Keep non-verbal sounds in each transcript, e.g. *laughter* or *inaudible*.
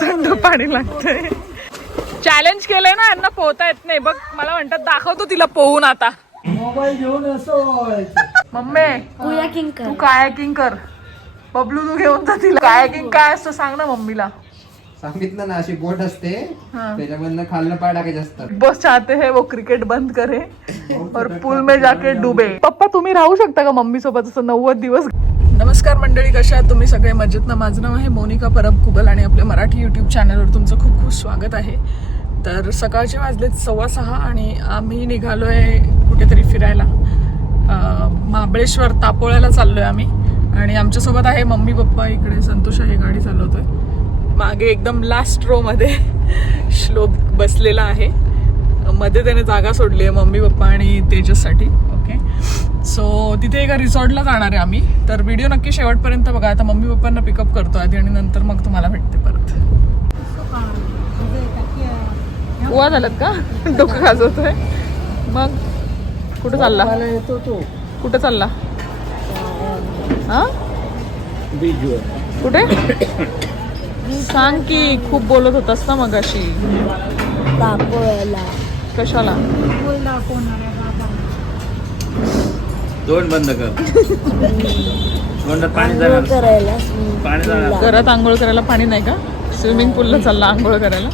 थंड पाणी लागतंय. चॅलेंज केलंय ना यांना पोहता येत नाही. बघ मला म्हणतात दाखवतो तिला पोहून आता. मोबाईल घेऊन असं. मम्मी कुयाकिंग कर. तू कायाकिंग कर? बबलू तू घेऊन जा तिला. कायाकिंग काय असतं सांग ना मम्मीला. सांगितलं ना अशी बोट असते. त्याच्यामधनं खाल्लं पाय टाकायचे असतात. बस चाहते हैं वो क्रिकेट बंद करे. और पूल में जाके डुबे. पप्पा तुम्ही राहू शकता का मम्मी सोबत असं नव्वद दिवस नमस्कार मंडळी कशा आहात तुम्ही सगळे? मजेत ना? माझं नाव आहे मोनिका परब कुबल आणि आपल्या मराठी यूट्यूब चॅनलवर तुमचं खूप खूप स्वागत आहे. तर सकाळचे वाजलेत सव्वा सहा आणि आम्ही निघालो आहे कुठेतरी फिरायला. महाबळेश्वर तापोळ्याला चाललो आहे आम्ही. आणि आमच्यासोबत आहे मम्मी पप्पा इकडे संतोष आहे गाडी चालवतोय. मागे एकदम लास्ट रोमध्ये श्लोक बसलेला आहे. मध्ये त्याने जागा सोडली आहे मम्मी पप्पा आणि तेजससाठी. सो तिथे एका रिसॉर्टला जाणार आहे आम्ही. तर व्हिडिओ नक्की शेवटपर्यंत बघा. आता मम्मी पप्पांना पिकअप करतो आधी आणि नंतर मग तुम्हाला भेटते परत. गोवा झालं का? डोकं गाजवतोय. मग कुठं चालला? कुठं चालला? हा? कुठे? सांग की खूप बोलत होतास ना मग अशी कशाला? दोन बंद कर. दोन पाणी जाणार. करायला पाणी जाणार. घरात आंघोळ करायला पाणी नाही का? स्विमिंग पूलला चालला आंघोळ करायला.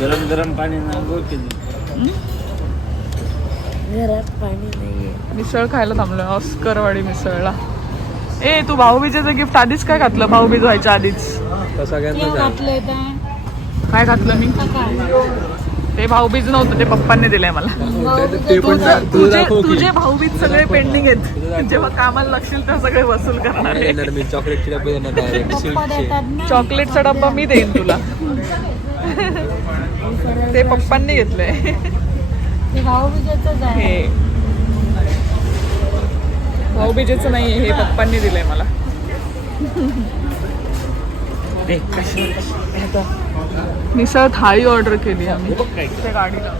गरम गरम पाणी गोळ केली. घरात पाणी नाहीये. मिसळ खायला थांबलोय. ऑस्करवाडी मिसळला. ए तू भाऊबीजेचं गिफ्ट आधीच काय घातलं? भाऊबीज व्हायच्या आधीच. काय घातलं मी? ते भाऊबीज नव्हतं ते पप्पांनी दिलंय मला. तुझं- तुझे तुझे भाऊबीज सगळे पेंडिंग आहेत. जेव्हा कामाला लागशील तेव्हा सगळे वसूल करणार आहे. मी चॉकलेटची डबे देणार डायरेक्ट चॉकलेटचा डब्बा मी देईन तुला. ते पप्पांनी घेतलंय. हे. भाऊबीजेचं नाही हे पप्पांनी दिलंय मला. मिसळ थाळी ऑर्डर केली आम्ही. गाडीला.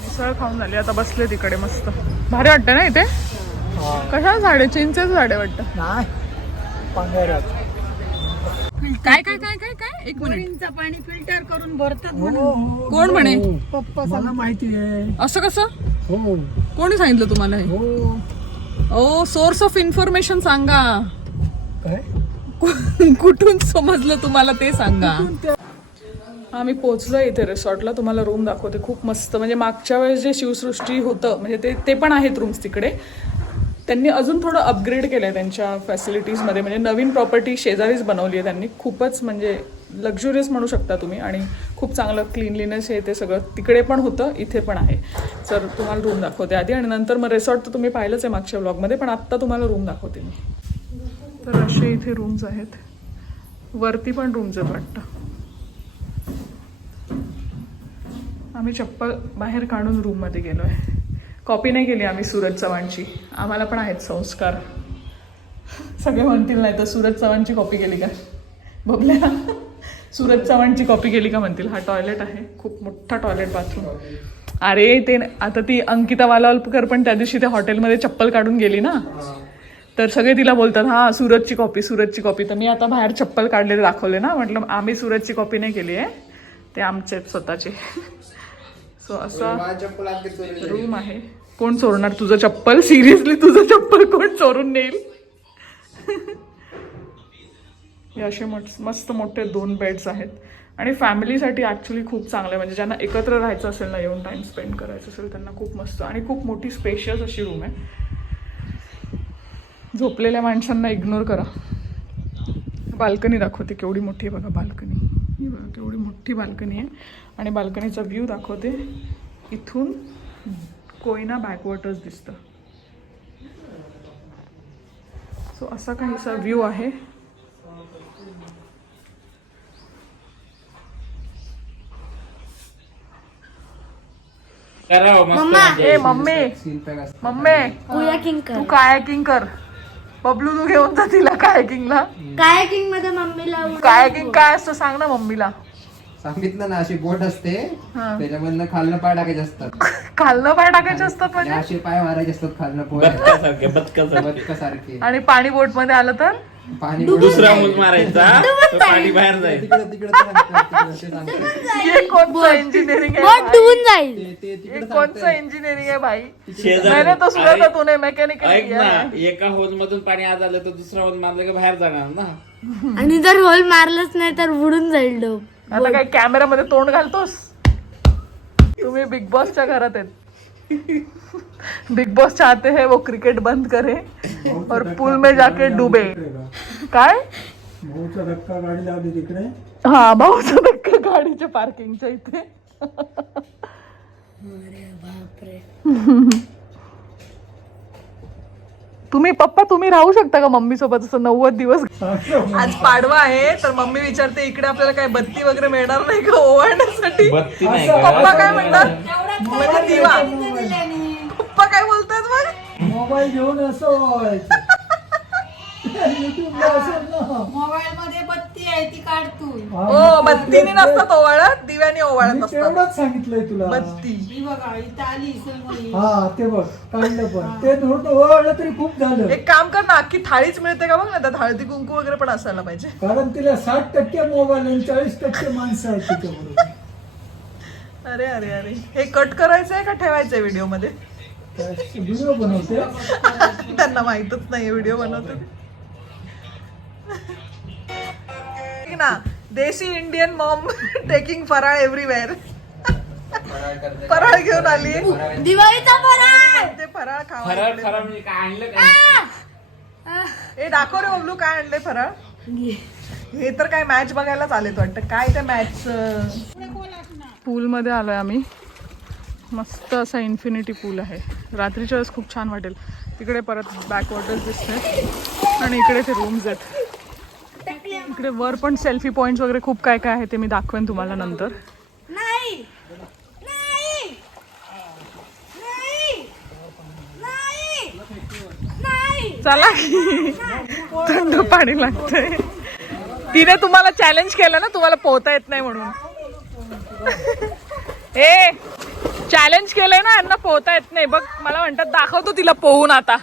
मिसळ खाऊन झाली आता बसले तिकडे मस्त. भारी वाटतं ना इथे? कशा झाडे? चिंचेच झाडे वाटतं. नाही. काय काय काय काय काय? एक मिनिट. पाणी फिल्टर करून भरतात कोण म्हणे? पप्पा मला माहिती आहे. असं कसं? हो. कोणी सांगितलं तुम्हाला हे? हो. ओ सोर्स ऑफ इन्फॉर्मेशन सांगा. काय? कु- कुठून समजलं तुम्हाला ते सांगा? आम्ही पोहोचलो इथे रिसॉर्टला तुम्हाला रूम दाखवते. खूप मस्त. म्हणजे मागच्या वेळेस जे शिवसृष्टी होतं म्हणजे ते ते पण आहेत रूम्स तिकडे. त्यांनी अजून थोडं अपग्रेड केलं आहे त्यांच्या फॅसिलिटीजमध्ये म्हणजे नवीन प्रॉपर्टी शेजारीच बनवली आहे त्यांनी. खूपच म्हणजे लक्झुरियस म्हणू शकता तुम्ही. आणि खूप चांगलं क्लीनलीनेस हे ते सगळं. तिकडे पण होतं इथे पण आहे. तर तुम्हाला रूम दाखवते आधी. आणि नंतर मग रिसॉर्ट तर तुम्ही पाहिलंच आहे मागच्या ब्लॉगमध्ये पण आत्ता तुम्हाला रूम दाखवते मी. तर असे इथे रूम्स आहेत. वरती पण रूम्स आहेत वाटतं. आम्ही चप्पल बाहेर काढून रूममध्ये गेलो आहे कॉपी नाही केली आम्ही सूरज चव्हाणची. आम्हाला पण आहेत संस्कार. सगळे म्हणतील नाही तर सूरज चव्हाणची कॉपी केली का? बघल्या सूरज चव्हाणची कॉपी केली का म्हणतील. हा टॉयलेट आहे. खूप मोठा टॉयलेट बाथरूम अरे ते आता ती अंकिता वालावलकर पण त्या दिवशी त्या हॉटेलमध्ये चप्पल काढून गेली ना. तर सगळे तिला बोलतात हा सूरजची कॉपी सूरजची कॉपी तर मी आता बाहेर चप्पल काढलेले दाखवले ना. म्हटलं आम्ही सूरजची कॉपी नाही केली आहे. ते आमचे आहेत स्वतःचे. सो असा रूम आहे. कोण चोरणार? तुझं चप्पल? सिरियसली तुझं चप्पल कोण चोरून नेईल? हे असे मस्त मस्त मोठे दोन बेड्स आहेत. आणि फॅमिलीसाठी ॲक्च्युली खूप चांगलं आहे. म्हणजे ज्यांना एकत्र राहायचं असेल ना येऊन टाइम स्पेंड करायचं असेल त्यांना खूप मस्त. आणि खूप मोठी स्पेशियस अशी रूम आहे. झोपलेल्या माणसांना इग्नोर करा. बाल्कनी दाखवते केवढी मोठी आहे बघा बाल्कनी ही केवढी मोठी बाल्कनी आहे. आणि बाल्कनीचा व्ह्यू दाखवते. इथून कोयना बॅकवॉटर्स दिसतं. सो असा काहीसा व्ह्यू आहे. मस्त मम्मा! ए मम्मी! तू कायाकिंग कर. बबलू तू घेऊन जा तिला कायकिंगला. कायाकिंगमध्ये मम्मीला. कायकिंग काय असतं सांग ना मम्मीला. सांगितलं ना अशी बोट असते. हा. त्याच्यामधनं खालनं पाय टाकायचे असतात. खालनं पाय टाकायचे असतात आणि म्हणजे? असे पाय मारायचे असतात खालनं बदकासारखे बदकासारखे सारखे आणि पाणी बोटमध्ये आलं तर? पाणी दुसरा मूल मारायचा पाणी बाहेर जाईल तिकडे तिकडे. हे इंजिनिअरिंग *laughs* आहे हे कोणचं इंजिनिअरिंग आहे भाई? शेजारी- मैंने तो सुना था तूने मैकेनिकल है. एका होल मधून पाणी आज आलं तर दुसरा होल मारलं का बाहेर जाणार ना? आणि जर होल मारलंच नाही तर बुडून जाईल डोब आता काय कॅमेरामध्ये तोंड घालतोस? तुम्ही बिग बॉसच्या घरात आहेत. *laughs* बिग बॉस चाहते हैं वो क्रिकेट बंद करे और पूल में जाके डुबे. काय? भाऊचा धक्का गाडी लावली तिकडे. हा भाऊचा धक्का गाडीच्या पार्किंगच्या इथे. बापरे. तुम्ही पप्पा तुम्ही राहू शकता का मम्मी सोबत असं नव्वद दिवस आज पाडवा आहे तर मम्मी विचारते इकडे आपल्याला काय बत्ती वगैरे मिळणार नाही का ओवाळण्यासाठी? बत्ती नाही पप्पा काय म्हणतात? म्हणजे दिवा. पप्पा काय बोलतात मग? मोबाईल घेऊन असं मोबाईल मध्ये बत्ती आहे ती काढ तू. हा, बत्तीने नसतात ओवाळत दिव्याने ओवाळत मी असतात तेवढंच सांगितलंय तुला. बत्ती. ही बघा इथं आली सलमई हा ते बघ काढलं पण. ते नुसतं ओवाळलं तरी खूप झालं. एक काम कर ना अख्खी थाळीच मिळते का बघ ना त्यात हळदी कुंकू वगैरे पण असायला पाहिजे. कारण तिला साठ टक्के मोबाईल आणि चाळीस टक्के माणसं आहेत तिच्याबरोबर. अरे अरे अरे. हे कट करायचंय का ठेवायचंय व्हिडिओमध्ये? व्हिडिओ बनवते? *laughs* त्यांना माहितच नाही व्हिडिओ बनवते. ना? Desi Indian mom taking faral everywhere फराळ घेऊन आली. दिवाळीचा फराळ! ते फराळ खावा फराळ. फराळ म्हणजे काय आणलं काय? ए दाखव रे बबलू काय आणले फराळ? हे तर काय मॅच बघायलाच आलेत वाटतं. काय ते मॅच पूल मध्ये आलोय आम्ही. मस्त असा इन्फिनिटी पूल आहे. रात्रीच्या वेळेस खूप छान वाटेल. तिकडे परत बॅकवॉटर्स दिसतात आणि इकडे ते रूम्स आहेत. इकडे वर पण सेल्फी पॉइंट्स वगैरे खूप काय काय आहे ते मी दाखवेन तुम्हाला नंतर. नाही! नाही! नाही! नाही! नाही! चला. की थंड पाणी लागतंय. तिने तुम्हाला चॅलेंज केलं ना तुम्हाला पोहता येत नाही म्हणून. ए चॅलेंज केलंय ना यांना पोहता येत नाही. बघ मला म्हणतात दाखवतो तिला पोहून आता.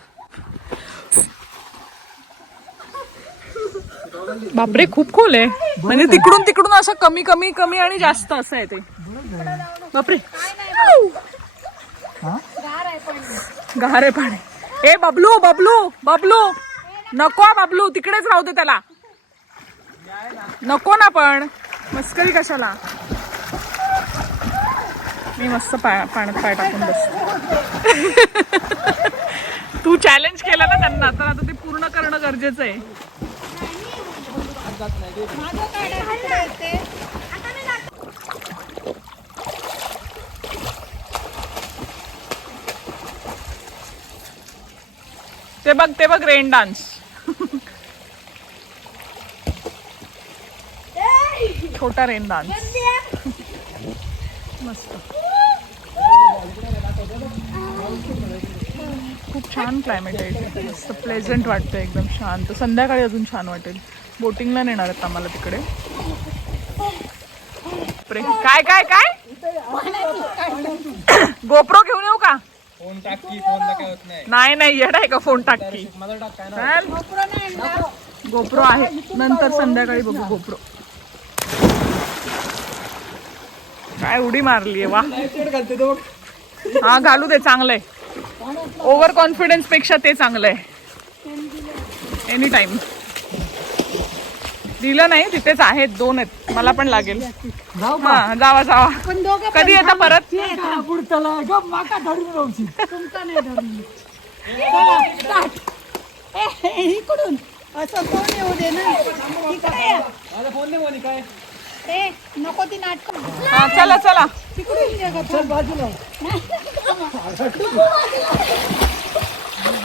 बापरे खूप खोल आहे. म्हणजे तिकडून तिकडून असं कमी कमी कमी आणि जास्त असं आहे ते. बापरे. गारे आहे पाणी. ए बबलू बबलू बबलू. नको बबलू. तिकडेच राहू दे त्याला. नको ना पण. मस्करी कशाला? मी मस्त पाण्यात पाय टाकून बस *laughs* तू चॅलेंज केला ना त्यांना तर आता ते पूर्ण करणं गरजेचं आहे. ते बघ ते बघ रेन डान्स. छोटा रेन डान्स. मस्त. खूप छान क्लायमेट आहे. इथे. मस्त प्लेझंट वाटतं एकदम शांत. संध्याकाळी अजून छान वाटेल. बोटिंगला नेणार आहेत आम्हाला तिकडे. काय? काय काय गोप्रो घेऊन येऊ का? नाही. नाही येड आहे का फोन टाकी. गोप्रो आहे. नंतर संध्याकाळी बघू गोप्रो. काय उडी मारली वा. हा घालू दे चांगलंय. ओव्हर कॉन्फिडन्सपेक्षा ते चांगलं आहे एनी टाइम दिलं नाही तिथेच आहेत दोन आहेत. मला पण लागेल. हा जावा जावा. पण दोघं कधी येता परत? पुढच्याला गप माका धरून राहूची तुमचा नाही धरून. चला ए इकडून. असं कोण येऊ दे ना? इकडे या. ए नको ती नाटक हा चला चला. तिकडून ये गं. चल बाजूला.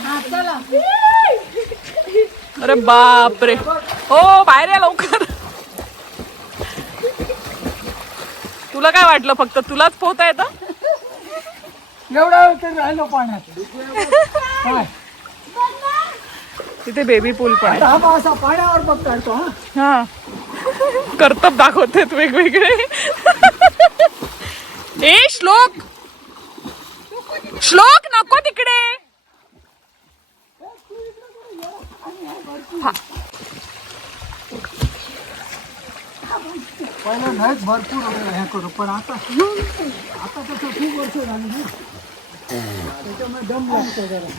हा चला. अरे बापरे. हो बाहेर या लवकर. तुला काय वाटलं फक्त? तुलाच पोहता येतं? एवढा वेळ राहिलो पाण्यात. तिथे बेबी पूल पण आहे. हा मग असा पाण्यावर बघ काढतो हा. हा. कर्तब दाखवतात वेगवेगळे. ए श्लोक. श्लोक नको तिकडे. पहिला नाहीच भरपूर हे करू पण आता आता तसं खूप वर्ष झाली ना. त्याच्यामुळे दम लागतो जरा.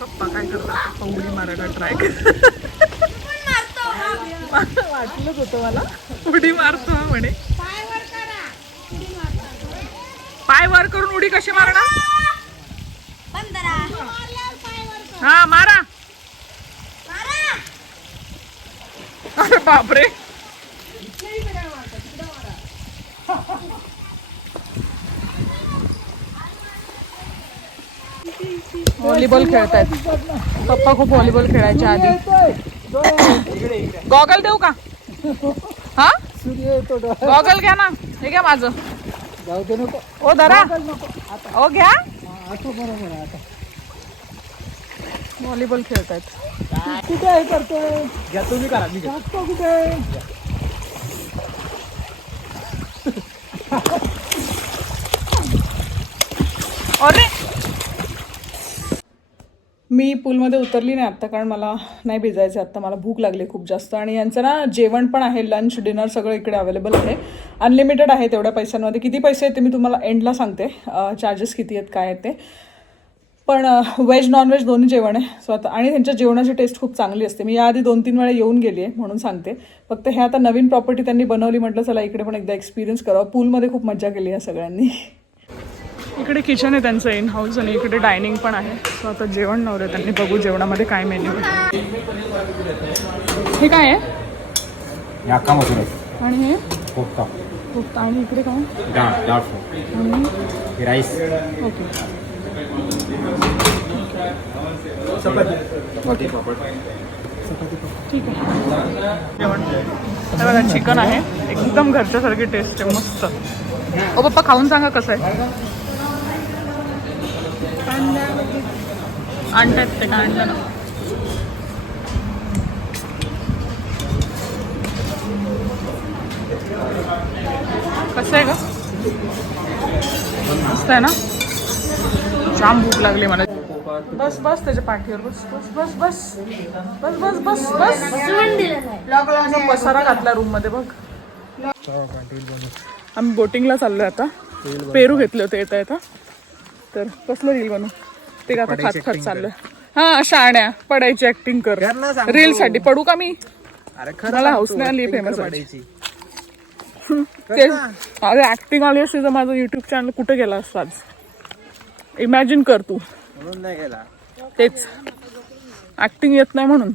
पप्पा काय करतात? उडी मारायला ट्राय वाटलंच होतं मला. उडी मारतो हा म्हणे. पाय वर करून उडी कशी मारणार? हा मारा अरे बापरे. व्हॉलीबॉल खेळतायत. पप्पा खूप व्हॉलीबॉल खेळायच्या आधी. गॉगल देऊ का? हा. गॉगल घ्या ना. हे घ्या माझं. ओ धरा. नको. ओ घ्या हा, आता बरोबर आहे आता व्हॉलीबॉल खेळतायत. तू कुठे हे करतोय? घ्या तुम्ही करा मी टाकतो कुठे अरे! मी पूलमध्ये उतरली नाही आत्ता कारण मला नाही भिजायचं आत्ता मला भूक लागली खूप जास्त. आणि यांचं ना जेवण पण आहे लंच डिनर सगळं इकडे अवेलेबल आहे. अनलिमिटेड आहे तेवढ्या पैशांमध्ये. किती पैसे आहेत ते मी तुम्हाला एंडला सांगते. चार्जेस किती आहेत काय आहेत ते. पण व्हेज नॉनव्हेज दोन्ही जेवण आहे. सो आता आणि त्यांच्या जेवणाची टेस्ट खूप चांगली असते. मी याआधी दोन तीन वेळा येऊन गेली आहे म्हणून सांगते. फक्त हे आता नवीन प्रॉपर्टी त्यांनी बनवली म्हटलं चला इकडे पण एकदा एक्सपिरियन्स करावं. पूलमध्ये खूप मजा केली या सगळ्यांनी. इकडे किचन आहे त्यांचं इन हाऊस आणि इकडे डायनिंग पण आहे. सो आता जेवण नवरे त्यांनी बघू जेवणामध्ये काय मेन्यू आहे. हे काय आहे? आहे आणि हे? कोफ्ता. कोफ्ता. आणि इकडे काय? डाळ डाळ फ्राय आणि? Rice okay. ओके ठीक आहे जेवण हे बघा चिकन आहे. एकदम घरच्यासारखी टेस्ट आहे मस्त. ओ पप्पा खाऊन सांगा कसं आहे. आणतात ते काय आणलं ना. कसं आहे का मस्त आहे ना? जाम भूक लागली मला. बस बस त्याच्या पाठीवर बस बस बस बस. बस बस बस बस. पसारा घातला रूममध्ये बघ. आम्ही बोटिंगला चाललोय आता. पेरू घेतले होते येता येता. तर कसलं रील बनू ते का आता खात खात चाललोय. हा शाण्या पडायची ऍक्टिंग कर. रील साठी पडू का मी? मला हाऊस नाही आली फेमस तेच. अरे ऍक्टिंग आली असती तर माझं युट्यूब चॅनल कुठे गेला असतं आज? इमॅजिन कर तू. म्हणून नाही गेला. तेच. ऍक्टिंग येत नाही म्हणून.